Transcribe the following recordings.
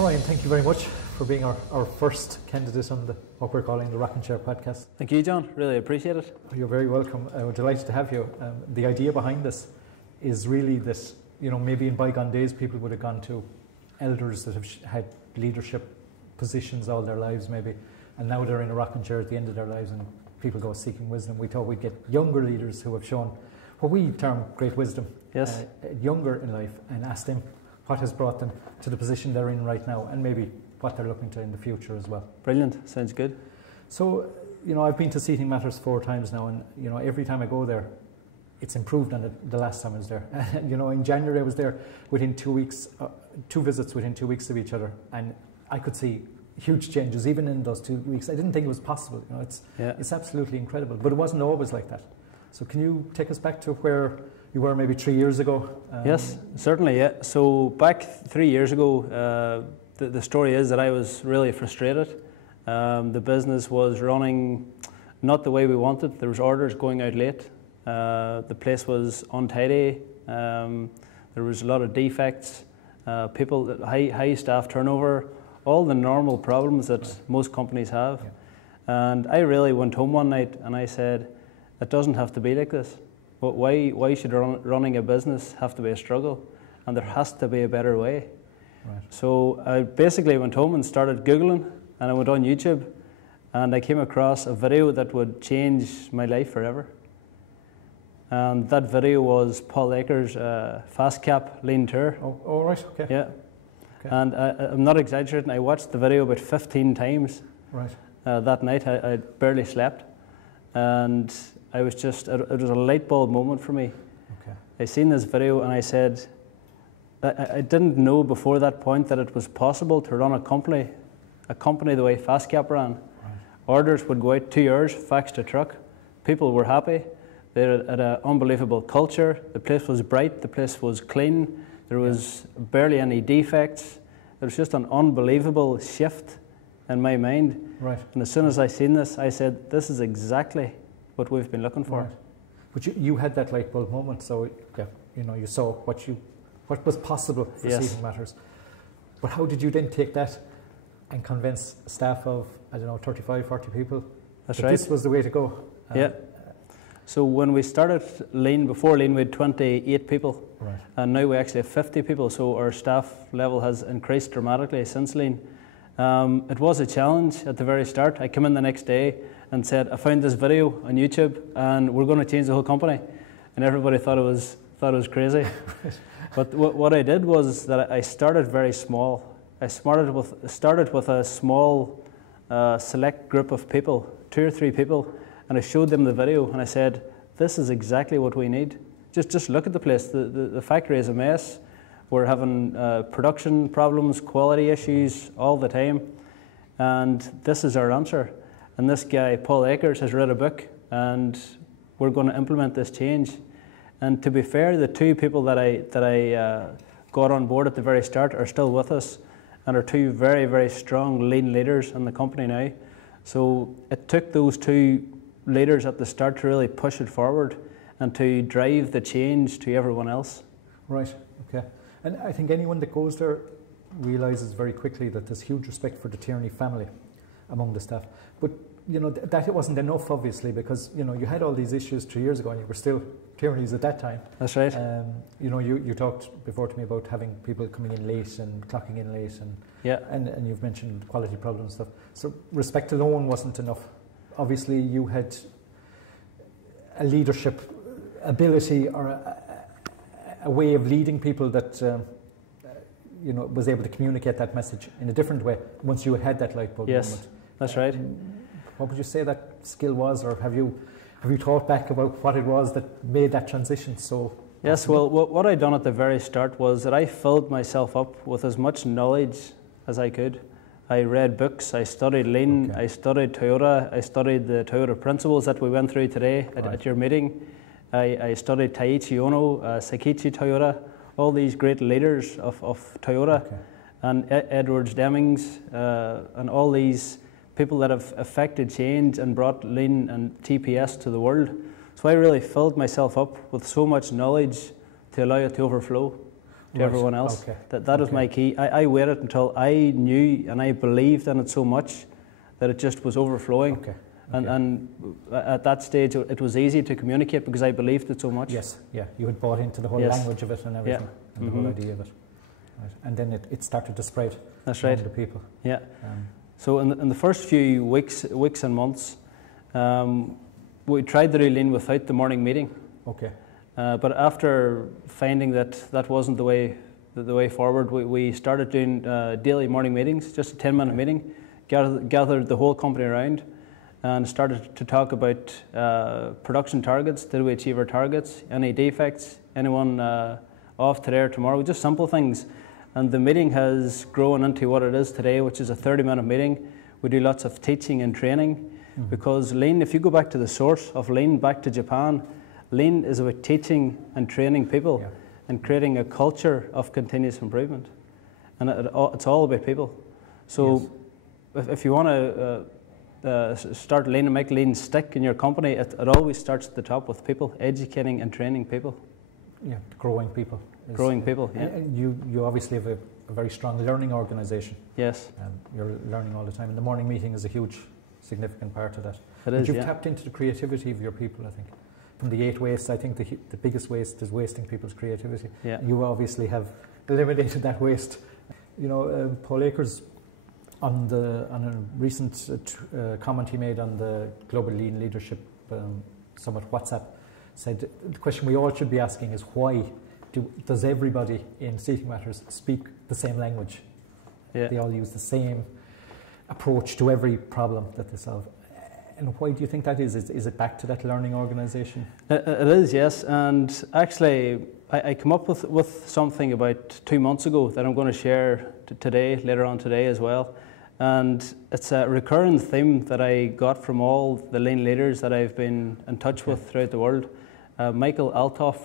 Ryan, thank you very much for being our first candidate on what we're calling the Rocking Chair podcast. Thank you, John. Really appreciate it. You're very welcome. We're delighted to have you. The idea behind this is really that, maybe in bygone days people would have gone to elders that have had leadership positions all their lives maybe, and now they're in a rocking chair at the end of their lives and people go seeking wisdom. We thought we'd get younger leaders who have shown what we term great wisdom, yes, younger in life, and ask them what has brought them to the position they're in right now, and maybe what they're looking to in the future as well. Brilliant. Sounds good. So, I've been to Seating Matters 4 times now, and, every time I go there, it's improved on the last time I was there. In January I was there within 2 weeks, 2 visits within 2 weeks of each other, and I could see huge changes even in those 2 weeks. I didn't think it was possible. It's absolutely incredible, but it wasn't always like that. So can you take us back to where you were maybe 3 years ago? Yes, certainly, yeah. So back 3 years ago, the story is that I was really frustrated. The business was running not the way we wanted. There was orders going out late. The place was untidy. There was a lot of defects. High staff turnover, all the normal problems that most companies have. Yeah. And I really went home one night and I said, it doesn't have to be like this. But why should running a business have to be a struggle? And there has to be a better way. Right. So I basically went home and started Googling, and I went on YouTube, and I came across a video that would change my life forever. And that video was Paul Akers' Fast Cap Lean Tour. Oh, right, okay. Yeah. Okay. And I'm not exaggerating, I watched the video about 15 times. Right. That night. I barely slept. And I was just, it was a light bulb moment for me. Okay. I seen this video and I said, I didn't know before that point that it was possible to run a company the way Fast Cap ran. Right. Orders would go out 2 hours, fax to truck. People were happy. They had an unbelievable culture. The place was bright, the place was clean. There was barely any defects. It was just an unbelievable shift in my mind. Right. And as soon as I seen this, I said, this is exactly what we've been looking for. Right. But you had that light bulb moment, so you saw what was possible for Seating Matters. But how did you then take that and convince a staff of, 35, 40 people that this was the way to go? Yeah. So when we started Lean, before Lean, we had 28 people. Right. And now we actually have 50 people, so our staff level has increased dramatically since Lean. It was a challenge at the very start. I came in the next day and said, I found this video on YouTube and we're going to change the whole company. And everybody thought it was crazy. But what I did was that I started very small. I started with a small select group of people, 2 or 3 people, and I showed them the video and I said, this is exactly what we need. Just look at the place. The factory is a mess. We're having production problems, quality issues all the time, and this is our answer. And this guy, Paul Akers, has read a book, and we're going to implement this change. And to be fair, the 2 people that I got on board at the very start are still with us, and are 2 very, very strong lean leaders in the company now. So it took those 2 leaders at the start to really push it forward and to drive the change to everyone else. Right, okay. And I think anyone that goes there realises very quickly that there's huge respect for the Tierney family among the staff. But, that it wasn't enough, obviously, because, you had all these issues 3 years ago and you were still Tierneys at that time. That's right. You talked before to me about having people coming in late and clocking in late, and you've mentioned quality problems and stuff. So respect alone wasn't enough. Obviously, you had a leadership ability or a way of leading people that was able to communicate that message in a different way once you had that light bulb moment. Yes, that's right. What would you say that skill was, or have you thought back about what it was that made that transition so Yes, well, what I done at the very start was that I filled myself up with as much knowledge as I could. I read books, I studied Lean, I studied Toyota, I studied the Toyota principles that we went through today at your meeting. I studied Taiichi Ono, Sakichi Toyota, all these great leaders of Toyota, and Edwards Demings, and all these people that have affected change and brought Lean and TPS to the world. So I really filled myself up with so much knowledge to allow it to overflow. to everyone else. Okay. That was my key. I waited until I knew and I believed in it so much that it just was overflowing. Okay. And at that stage, it was easy to communicate because I believed it so much. Yes, yeah. You had bought into the whole Yes. language of it and everything, and the whole idea of it. Right. And then it started to spread. That's right. among the people. Yeah. So in the first few weeks and months, we tried to do lean without the morning meeting. Okay. But after finding that wasn't the way forward, we started doing daily morning meetings, just a 10-minute meeting, gathered the whole company around, and started to talk about production targets. Did we achieve our targets? Any defects? Anyone off today or tomorrow? Just simple things. And the meeting has grown into what it is today, which is a 30-minute meeting. We do lots of teaching and training because lean, if you go back to the source of lean, back to Japan, lean is about teaching and training people and creating a culture of continuous improvement. And it's all about people. So if you want to start lean and make lean stick in your company, it always starts at the top with people, educating and training people. Yeah, growing people. Growing people, yeah. You obviously have a very strong learning organisation. Yes. You're learning all the time, and the morning meeting is a huge, significant part of that. It is, you've tapped into the creativity of your people, I think. From the 8 wastes, I think the biggest waste is wasting people's creativity. Yeah. You obviously have eliminated that waste. You know, Paul Akers, on a recent comment he made on the Global Lean Leadership Summit WhatsApp, said the question we all should be asking is why does everybody in Seating Matters speak the same language? Yeah. They all use the same approach to every problem that they solve. And why do you think that is? Is it back to that learning organisation? It is, yes. And actually, I come up with something about 2 months ago that I'm going to share later on today as well. And it's a recurring theme that I got from all the lean leaders that I've been in touch with throughout the world. Michael Althoff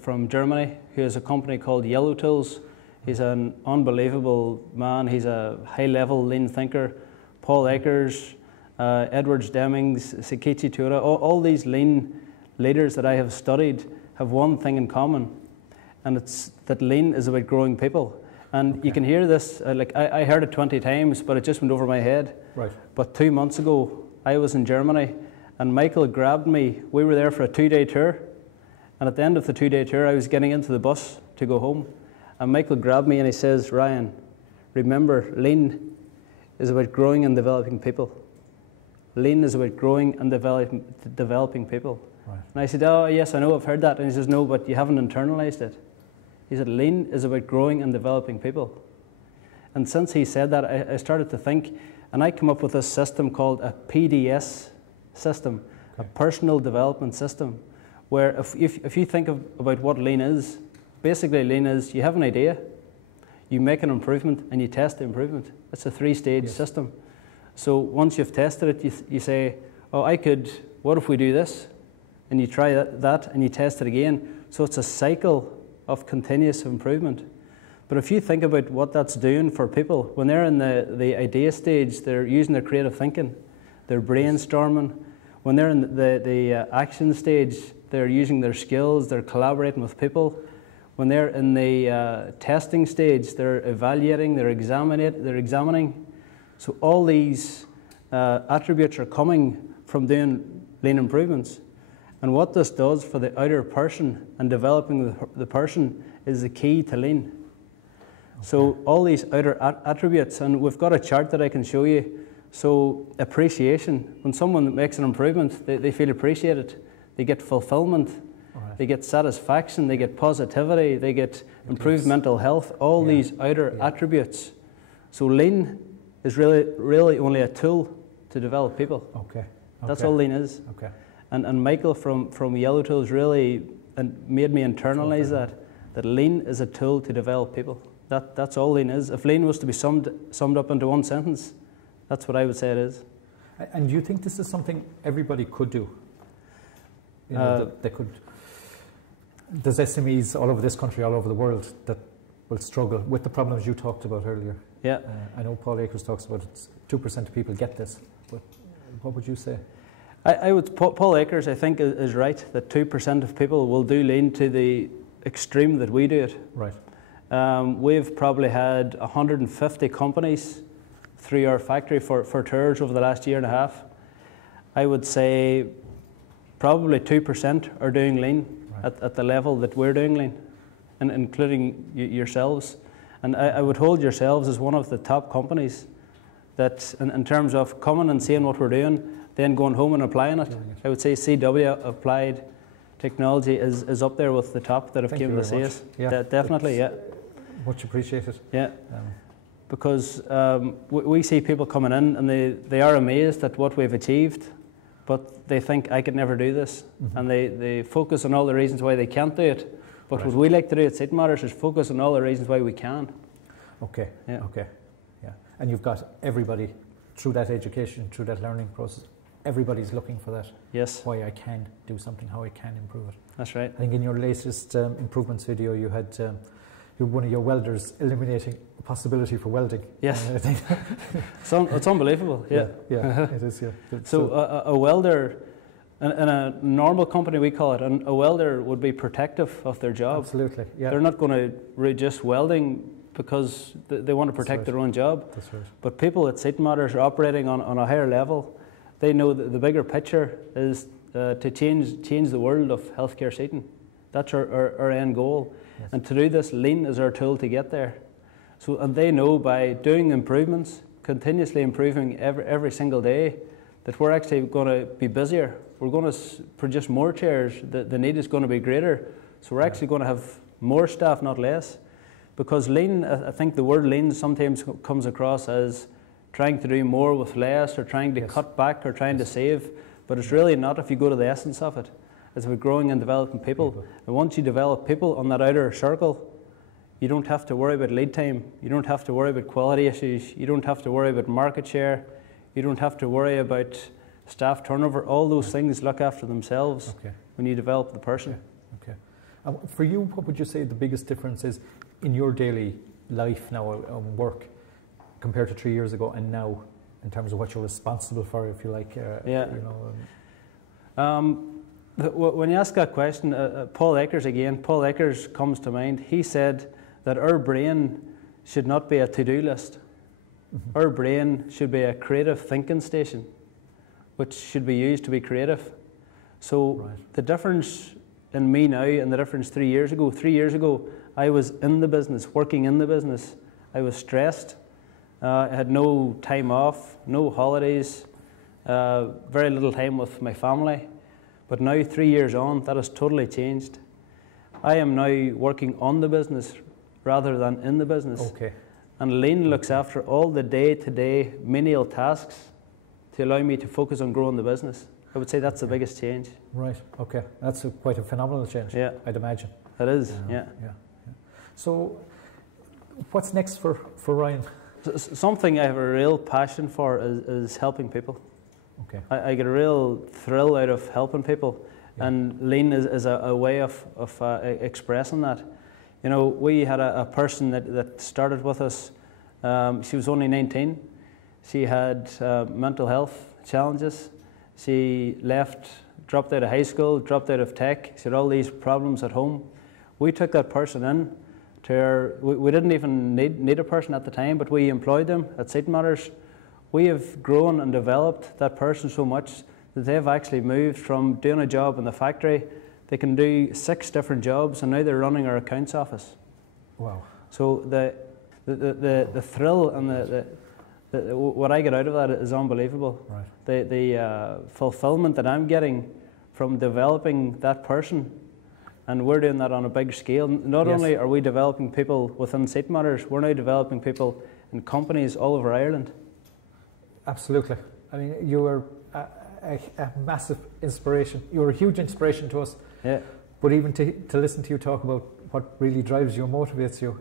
from Germany, who has a company called Yellow Tools. He's an unbelievable man. He's a high-level lean thinker. Paul Akers, Edwards Demings, Sekichi Tura, all these lean leaders that I have studied have one thing in common, and it's that lean is about growing people. And you can hear this, like I heard it 20 times, but it just went over my head. Right. But 2 months ago, I was in Germany, and Michael grabbed me. We were there for a 2-day tour, and at the end of the 2-day tour, I was getting into the bus to go home, and Michael grabbed me and he says, "Ryan, remember, lean is about growing and developing people. Lean is about growing and developing people." Right. And I said, "Oh, yes, I know, I've heard that." And he says, "No, but you haven't internalized it." He said, "Lean is about growing and developing people." And since he said that, I started to think, and I come up with this system called a PDS system, a personal development system, where if you think about what lean is, basically lean is you have an idea, you make an improvement, and you test the improvement. It's a 3-stage system. So once you've tested it, you say, "Oh, what if we do this?" And you try that and you test it again. So it's a cycle of continuous improvement. But if you think about what that's doing for people, when they're in the idea stage, they're using their creative thinking, they're brainstorming. When they're in the action stage, they're using their skills, they're collaborating with people. When they're in the testing stage, they're evaluating, they're examining. So all these attributes are coming from doing lean improvements. And what this does for the outer person and developing the person is the key to lean. Okay. So all these outer attributes, and we've got a chart that I can show you. So appreciation, when someone makes an improvement, they feel appreciated. They get fulfillment, they get satisfaction, they get positivity, they get improved mental health, all these outer attributes. So lean is really only a tool to develop people. Okay. That's all lean is. Okay. And Michael from Yellow Tools really made me internalize that lean is a tool to develop people. That's all lean is. If lean was to be summed up into one sentence, that's what I would say it is. And do you think this is something everybody could do? You know, they could. There's SMEs all over this country, all over the world that will struggle with the problems you talked about earlier. Yeah. I know Paul Akers talks about it. 2% of people get this. But what would you say? Paul Akers, I think, is right that 2% of people will do lean to the extreme that we do it. Right. We've probably had 150 companies through our factory for tours over the last year and a half. I would say probably 2% are doing lean at the level that we're doing lean, and including yourselves. And I would hold yourselves as one of the top companies that, in terms of coming and seeing what we're doing, then going home and applying it. I would say CW Applied Technology is up there with the top that have came to see us. Yeah, definitely, yeah. Much appreciated. Yeah, because we see people coming in and they are amazed at what we've achieved, but they think, I could never do this. And they focus on all the reasons why they can't do it. But what we like to do at Seton Matters is focus on all the reasons why we can. Okay, okay, yeah. And you've got everybody, through that education, through that learning process, everybody's looking for that. Yes. Why I can do something, how I can improve it. That's right. I think in your latest improvements video, you had one of your welders eliminating a possibility for welding. Yes. It's unbelievable, yeah. Yeah, it is, yeah. So a welder, in a normal company we call it, and a welder would be protective of their job. Absolutely, yeah. They're not going to reduce welding because they want to protect their own job. That's right. But people at Seton Matters are operating on a higher level. They know that the bigger picture is to change the world of healthcare seating. That's our end goal. Yes. And to do this, lean is our tool to get there. So, and they know by doing improvements, continuously improving every single day, that we're actually going to be busier. We're going to produce more chairs. The need is going to be greater. So we're actually going to have more staff, not less. Because lean, I think the word lean sometimes comes across as trying to do more with less, or trying to cut back, or trying to save. But it's really not if you go to the essence of it. It's about growing and developing people. And once you develop people on that outer circle, you don't have to worry about lead time. You don't have to worry about quality issues. You don't have to worry about market share. You don't have to worry about staff turnover. All those things look after themselves when you develop the person. Okay. For you, what would you say the biggest difference is in your daily life now and work compared to 3 years ago and now, in terms of what you're responsible for, if you like? When you ask that question, Paul Eckers comes to mind. He said that our brain should not be a to-do list. Our brain should be a creative thinking station, which should be used to be creative. So the difference in me now and the difference 3 years ago, I was in the business, working in the business. I was stressed. I had no time off, no holidays, very little time with my family. But now, 3 years on, that has totally changed. I am now working on the business rather than in the business. Okay. And lean looks after all the day-to-day menial tasks to allow me to focus on growing the business. I would say that's the biggest change. Right, okay. That's quite a phenomenal change, I'd imagine. It is, yeah. So, what's next for Ryan? Something I have a real passion for is helping people. Okay. I get a real thrill out of helping people, and lean is a way of expressing that. You know, we had a person that started with us. She was only 19. She had mental health challenges. She left, dropped out of high school, dropped out of tech. She had all these problems at home. We took that person in to our, we didn't even need a person at the time, but we employed them at Seton Matters. We have grown and developed that person so much that they've actually moved from doing a job in the factory. They can do 6 different jobs, and now they're running our accounts office. Wow! So the thrill and what I get out of that is unbelievable. Right. The fulfillment that I'm getting from developing that person, and we're doing that on a big scale. Not only are we developing people within Seton Matters, we're now developing people in companies all over Ireland. Absolutely. I mean, you were a massive inspiration. You were a huge inspiration to us. Yeah. But even to listen to you talk about what really drives you, motivates you,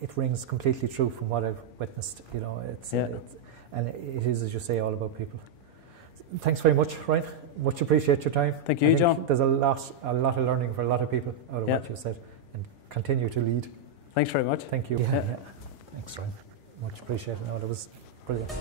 it rings completely true from what I've witnessed. You know, and it is, as you say, all about people. Thanks very much, Ryan. Much appreciate your time. Thank you, John. There's a lot of learning for a lot of people out of what you said, and continue to lead. Thanks very much. Thank you. Thanks, Ryan. Much appreciated. No, that was brilliant.